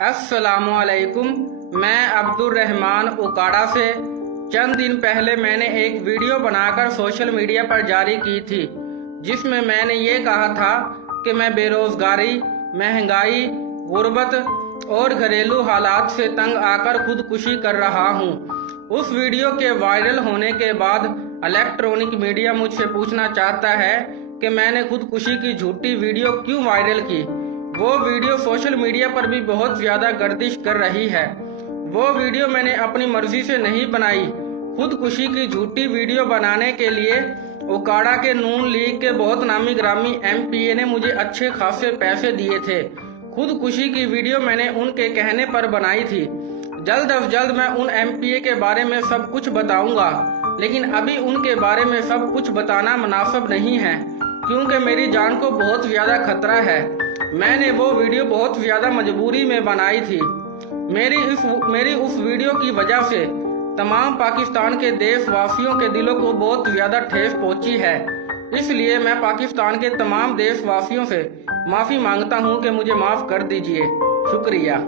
अस्सलामुअलैकुम। मैं अब्दुल रहमान उकाड़ा से चंद दिन पहले मैंने एक वीडियो बनाकर सोशल मीडिया पर जारी की थी, जिसमें मैंने ये कहा था कि मैं बेरोजगारी, महंगाई, गुर्बत और घरेलू हालात से तंग आकर खुदकुशी कर रहा हूँ। उस वीडियो के वायरल होने के बाद इलेक्ट्रॉनिक मीडिया मुझसे पूछना चाहता है कि मैंने खुदकुशी की झूठी वीडियो क्यों वायरल की। वो वीडियो सोशल मीडिया पर भी बहुत ज़्यादा गर्दिश कर रही है। वो वीडियो मैंने अपनी मर्जी से नहीं बनाई। खुदकुशी की झूठी वीडियो बनाने के लिए उकाड़ा के नून लीग के बहुत नामी ग्रामी एमपीए ने मुझे अच्छे खासे पैसे दिए थे। खुदकुशी की वीडियो मैंने उनके कहने पर बनाई थी। जल्द अज जल्द मैं उन एमपीए के बारे में सब कुछ बताऊंगा, लेकिन अभी उनके बारे में सब कुछ बताना मुनासिब नहीं है, क्योंकि मेरी जान को बहुत ज़्यादा खतरा है। मैंने वो वीडियो बहुत ज़्यादा मजबूरी में बनाई थी। मेरी उस वीडियो की वजह से तमाम पाकिस्तान के देशवासियों के दिलों को बहुत ज़्यादा ठेस पहुंची है। इसलिए मैं पाकिस्तान के तमाम देशवासियों से माफ़ी मांगता हूं कि मुझे माफ़ कर दीजिए। शुक्रिया।